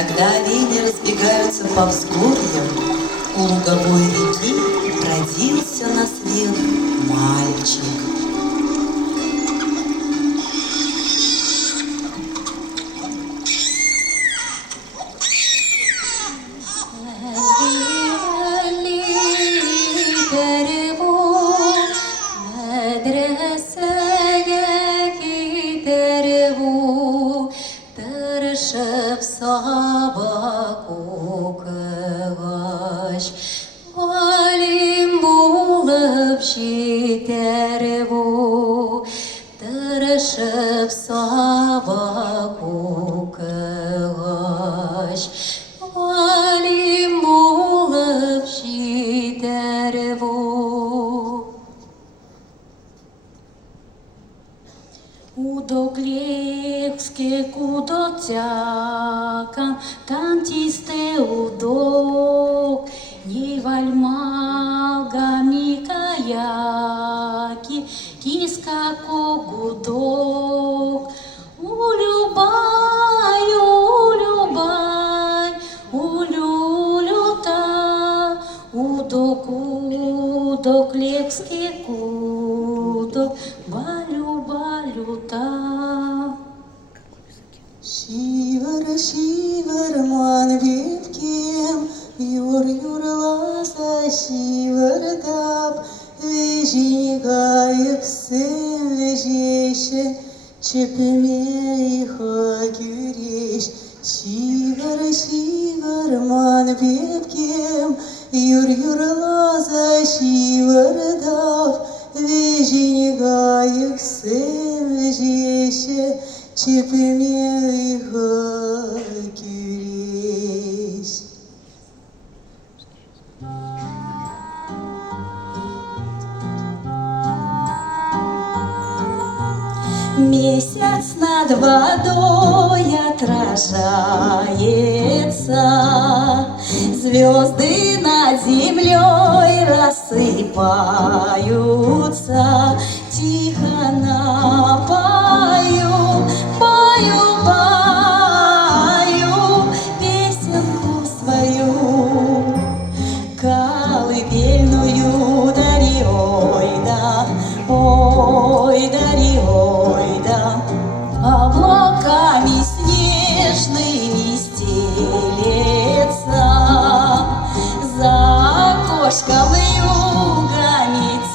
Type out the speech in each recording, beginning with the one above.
Когда олени разбегаются по взгорьям, у луговой реки родился на свет мальчик. Тырышып сабак укыгач, галим булып җитәр бу. Удоклевский кудотякам, тантисте удок, не вальмалгами каяки, киска когудок. Улюбай, улюбай, улюлюта, удок лепский кудок, балю-балюта. Шивар, шивар, ман беткем, юр-юр лаза, шивар дап, вежинигайык сын вежеше, чепме иха күреш. Шивар, шивар, ман беткем, юр-юр лаза, шивар дап, вежинигайык сын вежеше, чепме иха күреш. Месяц над водой отражается, звезды над землей рассыпаются. Тихо напою, пою песенку свою, колыбельную. Дари, ой да, ой дари, ой да, облаками снежными стелется, за окошком вьюга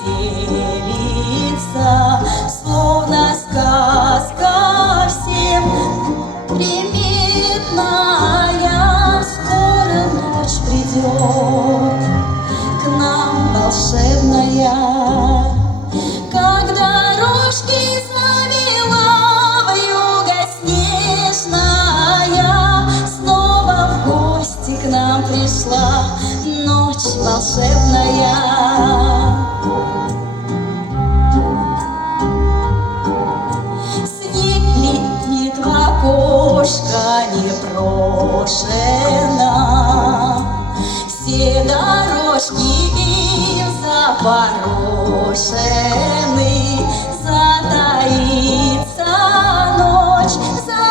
метелится, словно сказка всем приметная. Скоро ночь придет к нам волшебная, как дорожки замела вьюга снежная. Снова в гости к нам пришла ночь волшебная. Снег липнет в окошко непрошено, все дорожки им запорошены. Затаится ночь за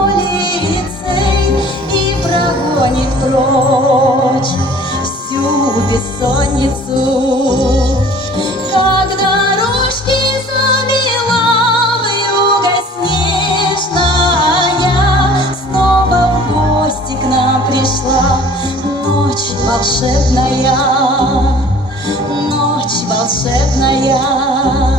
околицей и прогонит прочь всю бессонницу. Как дорожки замела вьюга снежная, снова в гости к нам пришла ночь волшебная, ночь волшебная.